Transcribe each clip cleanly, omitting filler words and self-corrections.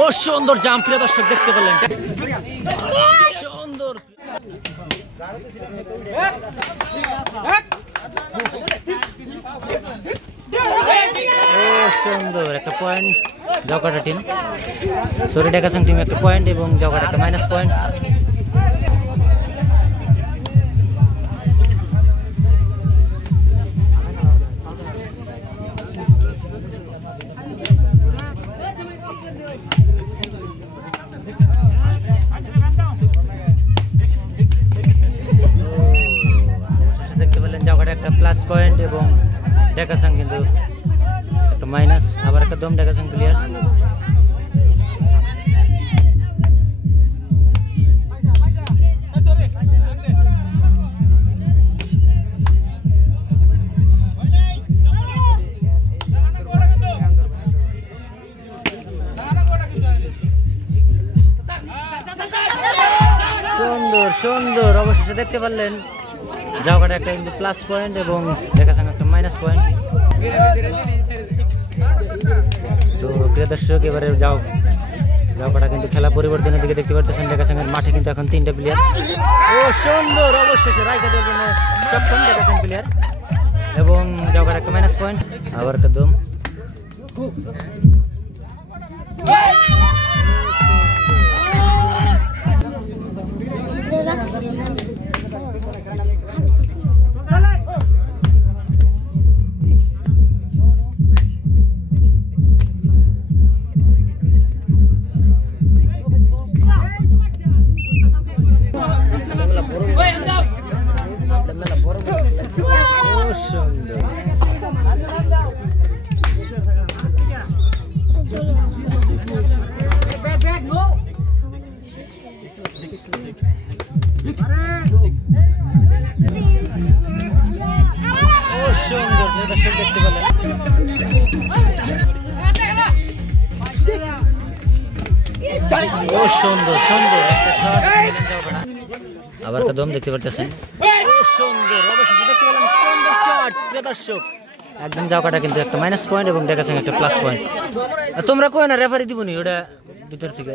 ও সুন্দর জাম্প প্রিয় দর্শক দেখতে পেলেন, সুন্দর সুন্দর একটা পয়েন্ট জগাটা টিম, সরি ডেকাসাং টিম একটা পয়েন্ট এবং জগাটা একটা মাইনাস পয়েন্ট। দেখতে পেলেন জগাটা একটা প্লাস পয়েন্ট এবং ডেকাসাং কিন্তু একটা মাইনাস। আবার একটা দম ডেকাসাং প্লেয়ার। সুন্দর সুন্দর অবশেষে দেখতে পারলেন জায়গাটা একটা কিন্তু প্লাস পয়েন্ট এবং ডেকাসাং একটা মাইনাস পয়েন্ট। তো প্রিয় দর্শক এবারে জায়গাটা কিন্তু খেলা পরিবর্তনের দিকে দেখতে পাচ্ছেন। ডেকাসাং এর মাঠে কিন্তু এখন 3টা প্লেয়ার। ও সুন্দর অবশেষে রাইখা দেওয়ার জন্য সক্ষম ডেকাসাং প্লেয়ার এবং জায়গাটা একটা মাইনাস পয়েন্ট। আবার একটা দম দেখতে পেলেন। ও সুন্দর সুন্দর একটা শট, আবার একটা দম দেখতে পারতেছেন। ও সুন্দর অবশ্যই দেখতে পেলেন, সুন্দর শট প্রিয় দর্শক। একদম জায়গাটা কিন্তু একটা মাইনাস পয়েন্ট এবং ডেকাসাং একটা প্লাস পয়েন্ট। তোমরা কই না রেফারি দিবনি ওটা ভিতর থেকে।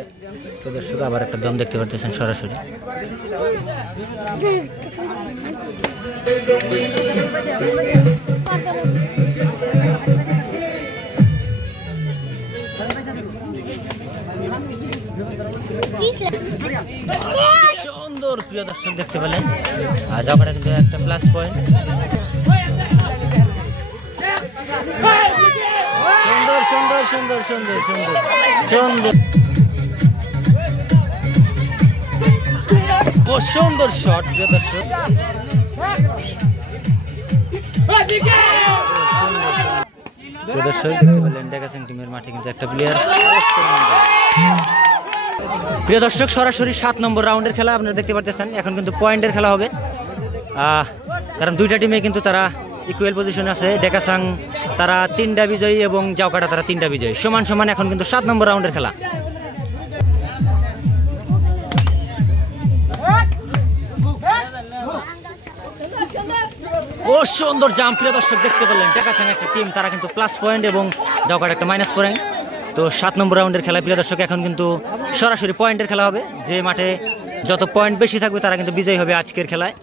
প্রিয় দর্শক আবার একটা দম দেখতে পারতেছেন সরাসরি। সুন্দর প্রিয় দর্শক দেখতে পেলেন জায়গাটা কিন্তু একটা প্লাস পয়েন্ট। সুন্দর সুন্দর সুন্দর সুন্দর সুন্দর সুন্দর ও সুন্দর শট প্রিয় দর্শক। দেখতে পেলেন ডেকাসাং টিমের মাঠে কিন্তু একটা প্লেয়ার। প্রিয় দর্শক সরাসরি 7 নম্বর রাউন্ডের খেলা আপনারা দেখতে পাচ্ছেন। এখন কিন্তু পয়েন্টের খেলা হবে, কারণ দুইটা টিমে কিন্তু তারা ইকুয়াল পজিশনে আছে। ডেকাসাং তারা 3টা বিজয়ী এবং জাউকাটা তারা 3টা বিজয়ী, সমান সমান। এখন কিন্তু 7 নম্বর রাউন্ডের খেলা। ও সুন্দর জাম্প প্রিয় দর্শক দেখতে পেলেন। ডেকাসাং একটা টিম তারা কিন্তু প্লাস পয়েন্ট এবং জাউকাটা একটা মাইনাস পয়েন্ট। তো 7 নম্বর রাউন্ডের খেলা প্রিয় দর্শক এখন কিন্তু সরাসরি পয়েন্টের খেলা হবে। যে মাঠে যত পয়েন্ট বেশি থাকবে তারা কিন্তু বিজয়ী হবে আজকের খেলায়।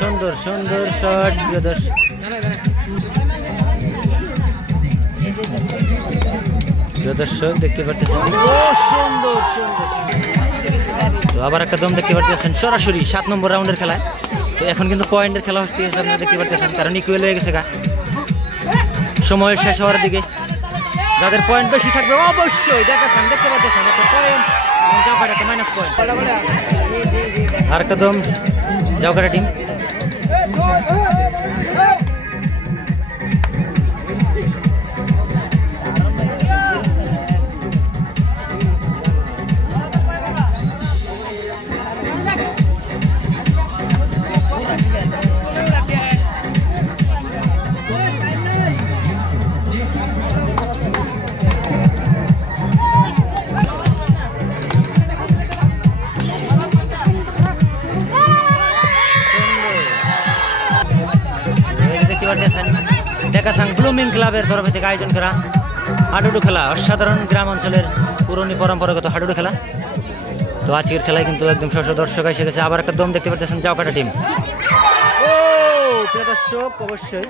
সুন্দর সুন্দর শট প্রিয় দর্শক। দেখতে পাচ্ছেন ও সুন্দর সুন্দর। তো আবার একটা দম দেখতে পাচ্ছেন সরাসরি 7 নম্বর রাউন্ডের খেলায়। তো এখন কিন্তু পয়েন্টের খেলা হচ্ছে আপনারা দেখতে পাচ্ছেন, কারণ ইকুয়াল হয়ে গেছে সময় শেষ হওয়ার দিকে। যাদের পয়েন্ট বেশি থাকবে অবশ্যই ডেকাসাং দেখতে পাচ্ছেন একটা পয়েন্ট এবং জাউকাটা একটা মাইনাস পয়েন্ট। আর একটা দম জাউকাটা টিম। বক্সিং ক্লাবের তরফ থেকে আয়োজন করা হাডুডু খেলা, অসাধারণ গ্রাম অঞ্চলের পুরনো পরম্পরাগত হাডুডু খেলা। তো আজকের খেলায় কিন্তু একদম শত দর্শক এসে গেছে। আবার একটা দম দেখতে পাচ্ছেন জাউকাটা টিম। ও প্রিয় দর্শক, অবশ্যই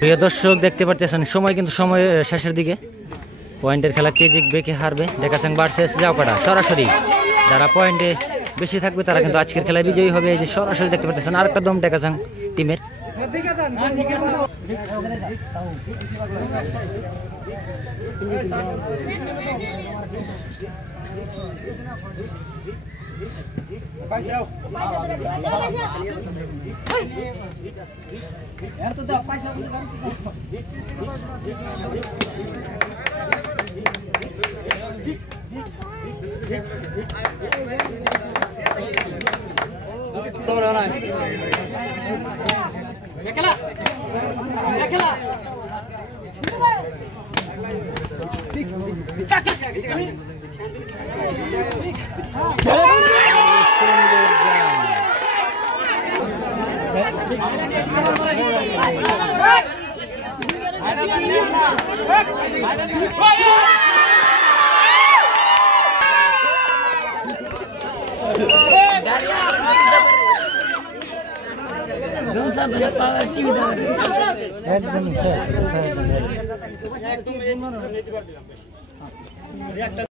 প্রিয় দর্শক দেখতে পারতেছেন সময় কিন্তু সময় শেষের দিকে। পয়েন্টের খেলা কে জিতবে কে হারবে দেখাচ্ছেন ভার্সেস জাউকাটা। সরাসরি যারা পয়েন্টে বেশি থাকবে তারা কিন্তু আজকের খেলায় বিজয়ী হবে। এই যে সরাসরি দেখতে পাচ্ছেন আর একটা দম দেখাচ্ছেন টিমের। একদম